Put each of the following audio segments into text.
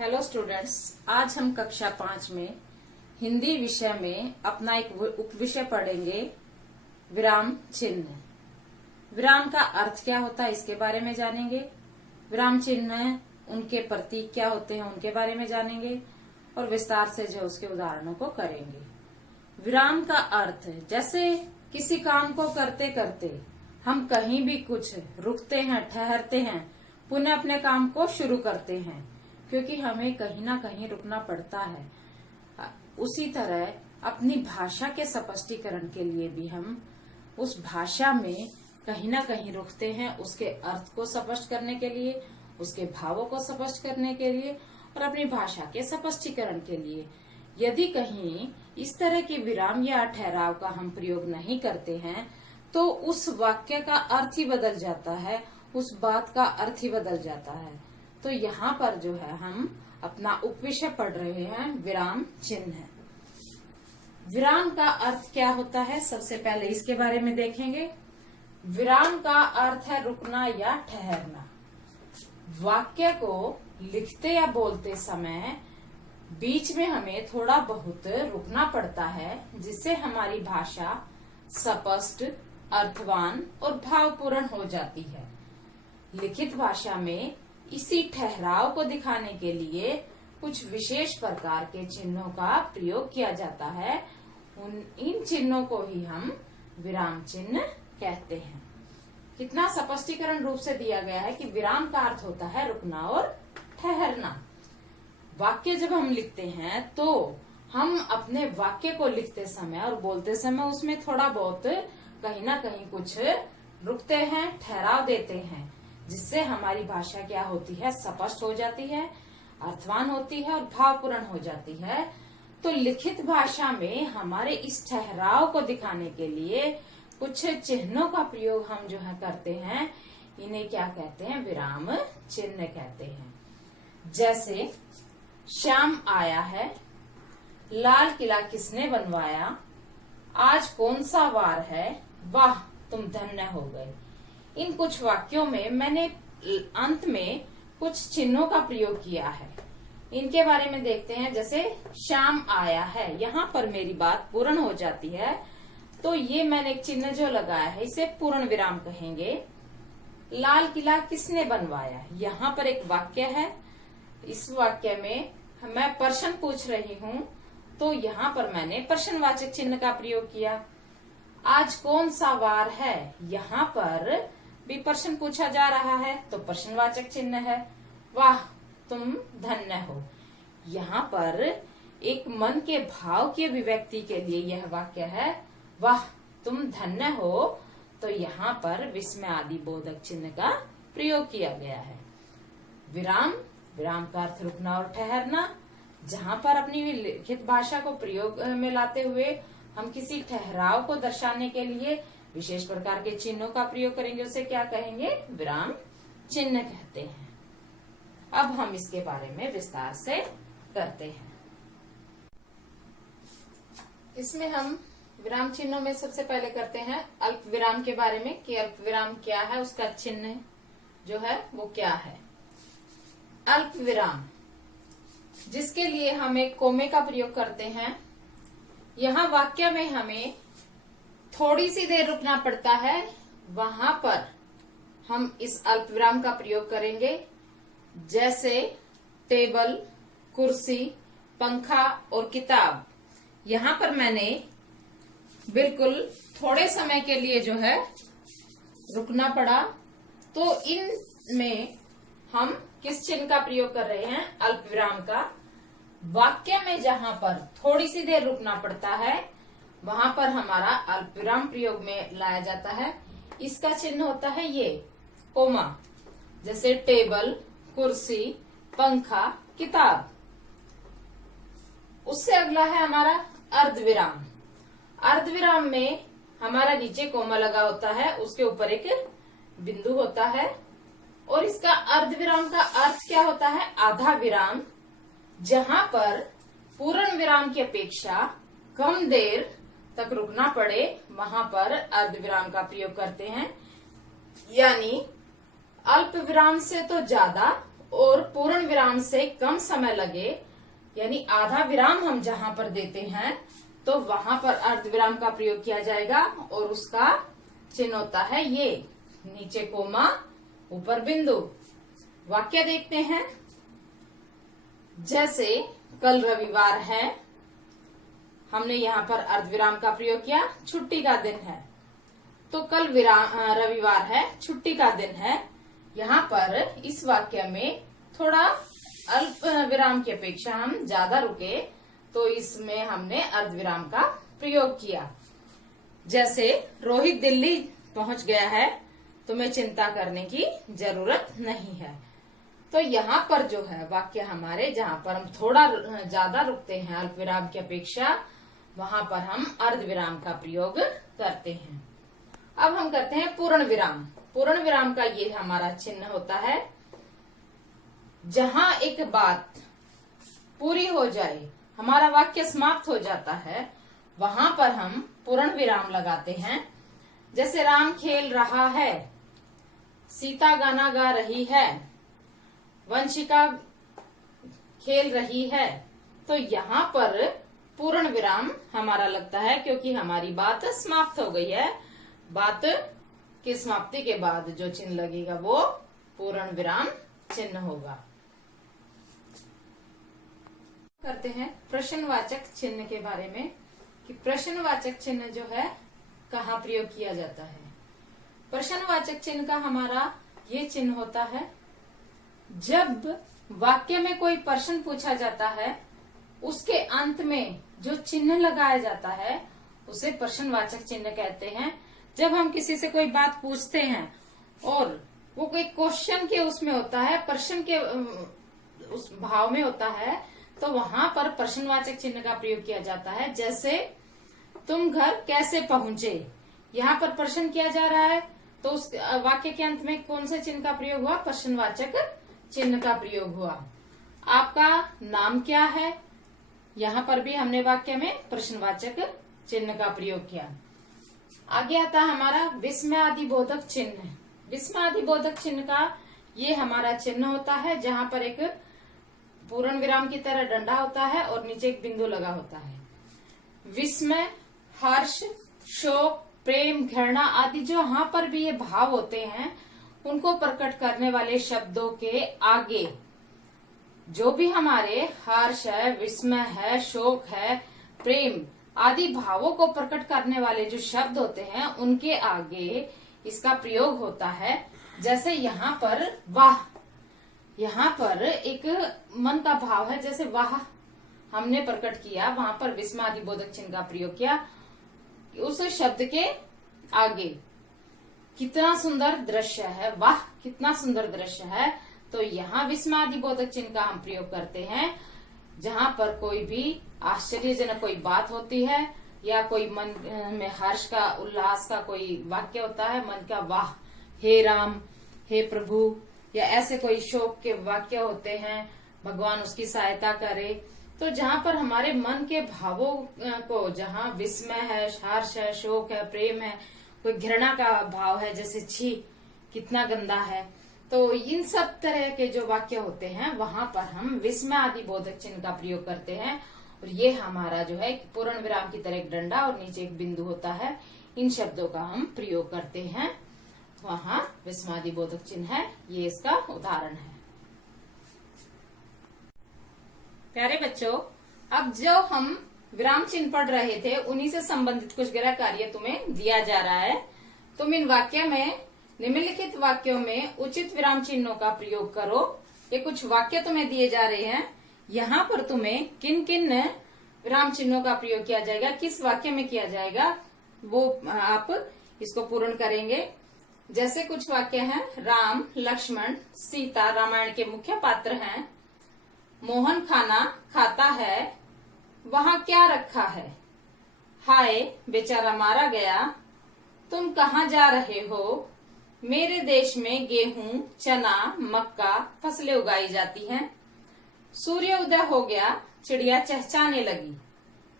Hello students, आज हम कक्षा 5 में हिंदी विषय में अपना एक उपविषय पढ़ेंगे, विराम चिन्ह। विराम का अर्थ क्या होता है इसके बारे में जानेंगे। विराम चिन्ह उनके प्रतीक क्या होते हैं उनके बारे में जानेंगे और विस्तार से जो उसके उदाहरणों को करेंगे। विराम का अर्थ, जैसे किसी काम को करते करते हम कहीं भी कुछ रुकते हैं, ठहरते हैं, पुनः अपने काम को शुरू करते हैं, क्योंकि हमें कहीं ना कहीं रुकना पड़ता है। उसी तरह अपनी भाषा के स्पष्टीकरण के लिए भी हम उस भाषा में कहीं ना कहीं रुकते हैं, उसके अर्थ को स्पष्ट करने के लिए, उसके भावों को स्पष्ट करने के लिए और अपनी भाषा के स्पष्टीकरण के लिए। यदि कहीं इस तरह के विराम या ठहराव का हम प्रयोग नहीं करते हैं तो उस वाक्य का अर्थ ही बदल जाता है, उस बात का अर्थ ही बदल जाता है। तो यहाँ पर जो है हम अपना उपविषय पढ़ रहे हैं, विराम चिन्ह। विराम का अर्थ क्या होता है, सबसे पहले इसके बारे में देखेंगे। विराम का अर्थ है रुकना या ठहरना। वाक्य को लिखते या बोलते समय बीच में हमें थोड़ा बहुत रुकना पड़ता है, जिससे हमारी भाषा स्पष्ट, अर्थवान और भावपूर्ण हो जाती है। लिखित भाषा में इसी ठहराव को दिखाने के लिए कुछ विशेष प्रकार के चिन्हों का प्रयोग किया जाता है। इन चिन्हों को ही हम विराम चिन्ह कहते हैं। कितना स्पष्टीकरण रूप से दिया गया है कि विराम का अर्थ होता है रुकना और ठहरना। वाक्य जब हम लिखते हैं तो हम अपने वाक्य को लिखते समय और बोलते समय उसमें थोड़ा बहुत कहीं ना कहीं कुछ रुकते हैं, ठहराव देते हैं, जिससे हमारी भाषा क्या होती है, स्पष्ट हो जाती है, अर्थवान होती है और भावपूर्ण हो जाती है। तो लिखित भाषा में हमारे इस ठहराव को दिखाने के लिए कुछ चिन्हों का प्रयोग हम जो है करते हैं। इन्हें क्या कहते हैं, विराम चिन्ह कहते हैं। जैसे श्याम आया है, लाल किला किसने बनवाया, आज कौन सा वार है, वाह तुम धन्य हो गए। इन कुछ वाक्यों में मैंने अंत में कुछ चिन्हों का प्रयोग किया है। इनके बारे में देखते हैं। जैसे श्याम आया है, यहाँ पर मेरी बात पूर्ण हो जाती है, तो ये मैंने एक चिन्ह जो लगाया है इसे पूर्ण विराम कहेंगे। लाल किला किसने बनवाया, यहाँ पर एक वाक्य है। इस वाक्य में मैं प्रश्न पूछ रही हूँ, तो यहाँ पर मैंने प्रश्नवाचक चिन्ह का प्रयोग किया। आज कौन सा वार है, यहाँ पर भी प्रश्न पूछा जा रहा है तो प्रश्नवाचक चिन्ह है। वाह तुम धन्य हो, यहाँ पर एक मन के भाव की अभिव्यक्ति के लिए यह वाक्य है। वाह तुम धन्य हो, तो यहाँ पर विस्मय आदि बोधक चिन्ह का प्रयोग किया गया है। विराम, विराम का अर्थ रुकना और ठहरना। जहाँ पर अपनी लिखित भाषा को प्रयोग में लाते हुए हम किसी ठहराव को दर्शाने के लिए विशेष प्रकार के चिन्हों का प्रयोग करेंगे, उसे क्या कहेंगे, विराम चिन्ह कहते हैं। अब हम इसके बारे में विस्तार से करते हैं। इसमें हम विराम चिन्हों में सबसे पहले करते हैं अल्प विराम के बारे में कि अल्प विराम क्या है, उसका चिन्ह जो है वो क्या है। अल्प विराम, जिसके लिए हम एक कोमे का प्रयोग करते हैं। यहाँ वाक्य में हमें थोड़ी सी देर रुकना पड़ता है, वहां पर हम इस अल्प विराम का प्रयोग करेंगे। जैसे टेबल, कुर्सी, पंखा और किताब। यहाँ पर मैंने बिल्कुल थोड़े समय के लिए जो है रुकना पड़ा, तो इनमें हम किस चिन्ह का प्रयोग कर रहे हैं, अल्प विराम का। वाक्य में जहाँ पर थोड़ी सी देर रुकना पड़ता है वहां पर हमारा अल्प विराम प्रयोग में लाया जाता है। इसका चिन्ह होता है ये कोमा। जैसे टेबल, कुर्सी, पंखा, किताब। उससे अगला है हमारा अर्धविराम। अर्धविराम में हमारा नीचे कोमा लगा होता है, उसके ऊपर एक बिंदु होता है और इसका अर्धविराम का अर्थ क्या होता है, आधा विराम। जहाँ पर पूर्ण विराम की अपेक्षा कम देर तक रुकना पड़े वहां पर अर्धविराम का प्रयोग करते हैं। यानी अल्प विराम से तो ज्यादा और पूर्ण विराम से कम समय लगे, यानी आधा विराम हम जहां पर देते हैं तो वहां पर अर्ध विराम का प्रयोग किया जाएगा और उसका चिन्ह होता है ये, नीचे कोमा ऊपर बिंदु। वाक्य देखते हैं। जैसे कल रविवार है, हमने यहाँ पर अर्धविराम का प्रयोग किया, छुट्टी का दिन है, तो कल रविवार है, छुट्टी का दिन है। यहाँ पर इस वाक्य में थोड़ा अल्प विराम की अपेक्षा हम ज्यादा रुके, तो इसमें हमने अर्धविराम का प्रयोग किया। जैसे रोहित दिल्ली पहुंच गया है, तुम्हें चिंता करने की जरूरत नहीं है। तो यहाँ पर जो है वाक्य हमारे, जहाँ पर हम थोड़ा ज्यादा रुकते हैं अल्प विराम की अपेक्षा, वहां पर हम अर्धविराम का प्रयोग करते हैं। अब हम करते हैं पूर्ण विराम। पूर्ण विराम का ये हमारा चिन्ह होता है, जहां एक बात पूरी हो जाए, हमारा वाक्य समाप्त हो जाता है, वहां पर हम पूर्ण विराम लगाते हैं। जैसे राम खेल रहा है, सीता गाना गा रही है, वंशिका खेल रही है, तो यहाँ पर पूर्ण विराम हमारा लगता है, क्योंकि हमारी बात समाप्त हो गई है। बात की समाप्ति के बाद जो चिन्ह लगेगा वो पूर्ण विराम चिन्ह होगा। करते हैं प्रश्नवाचक चिन्ह के बारे में, कि प्रश्नवाचक चिन्ह जो है कहाँ प्रयोग किया जाता है। प्रश्नवाचक चिन्ह का हमारा ये चिन्ह होता है, जब वाक्य में कोई प्रश्न पूछा जाता है, उसके अंत में जो चिन्ह लगाया जाता है उसे प्रश्नवाचक चिन्ह कहते हैं। जब हम किसी से कोई बात पूछते हैं और वो कोई क्वेश्चन के उसमें होता है, प्रश्न के उस भाव में होता है, तो वहां पर प्रश्नवाचक चिन्ह का प्रयोग किया जाता है। जैसे तुम घर कैसे पहुंचे, यहाँ पर प्रश्न किया जा रहा है, तो उस वाक्य के अंत में कौन से चिन्ह का प्रयोग हुआ? प्रश्नवाचक चिन्ह का प्रयोग हुआ। आपका नाम क्या है, यहाँ पर भी हमने वाक्य में प्रश्नवाचक चिन्ह का प्रयोग किया। आगे आता है हमारा विस्मयादिबोधक चिन्ह। विस्मयादिबोधक चिन्ह का ये हमारा चिन्ह होता है, जहाँ पर एक पूर्ण विराम की तरह डंडा होता है और नीचे एक बिंदु लगा होता है। विस्मय, हर्ष, शोक, प्रेम, घृणा आदि जो यहाँ पर भी ये भाव होते हैं, उनको प्रकट करने वाले शब्दों के आगे जो भी हमारे हर्ष है, विस्मय है, शोक है, प्रेम आदि भावों को प्रकट करने वाले जो शब्द होते हैं, उनके आगे इसका प्रयोग होता है। जैसे यहाँ पर वाह, यहाँ पर एक मन का भाव है, जैसे वाह हमने प्रकट किया, वहां पर विस्मयादिबोधक चिन्ह का प्रयोग किया। उस शब्द के आगे कितना सुंदर दृश्य है, वाह कितना सुंदर दृश्य है, तो यहाँ विस्मयादिबोधक चिन्ह का हम प्रयोग करते हैं। जहाँ पर कोई भी आश्चर्यजनक कोई बात होती है, या कोई मन में हर्ष का, उल्लास का कोई वाक्य होता है, मन का वाह, हे राम, हे प्रभु, या ऐसे कोई शोक के वाक्य होते हैं, भगवान उसकी सहायता करे। तो जहाँ पर हमारे मन के भावों को, जहाँ विस्मय है, हर्ष है, शोक है, प्रेम है, कोई घृणा का भाव है, जैसे छी कितना गंदा है, तो इन सब तरह के जो वाक्य होते हैं, वहां पर हम विस्मयादिबोधक चिन्ह का प्रयोग करते हैं। और ये हमारा जो है पूर्ण विराम की तरह एक डंडा और नीचे एक बिंदु होता है, इन शब्दों का हम प्रयोग करते हैं, वहां विस्मयादिबोधक चिन्ह है। ये इसका उदाहरण है। प्यारे बच्चों, अब जो हम विराम चिन्ह पढ़ रहे थे, उन्हीं से संबंधित कुछ गृह कार्य तुम्हें दिया जा रहा है। तुम इन वाक्य में, निम्नलिखित वाक्यों में उचित विराम चिन्हों का प्रयोग करो। ये कुछ वाक्य तुम्हें दिए जा रहे हैं, यहाँ पर तुम्हें किन किन विराम चिन्हों का प्रयोग किया जाएगा, किस वाक्य में किया जाएगा, वो आप इसको पूर्ण करेंगे। जैसे कुछ वाक्य हैं, राम, लक्ष्मण, सीता रामायण के मुख्य पात्र हैं। मोहन खाना खाता है, वहां क्या रखा है? हाय बेचारा मारा गया, तुम कहाँ जा रहे हो? मेरे देश में गेहूं, चना, मक्का फसलें उगाई जाती हैं। सूर्य उदय हो गया, चिड़िया चहचहाने लगी।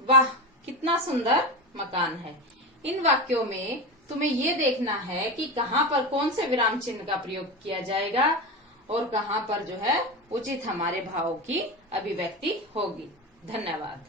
वाह कितना सुंदर मकान है। इन वाक्यों में तुम्हें ये देखना है कि कहाँ पर कौन से विराम चिन्ह का प्रयोग किया जाएगा और कहाँ पर जो है उचित हमारे भावों की अभिव्यक्ति होगी। धन्यवाद।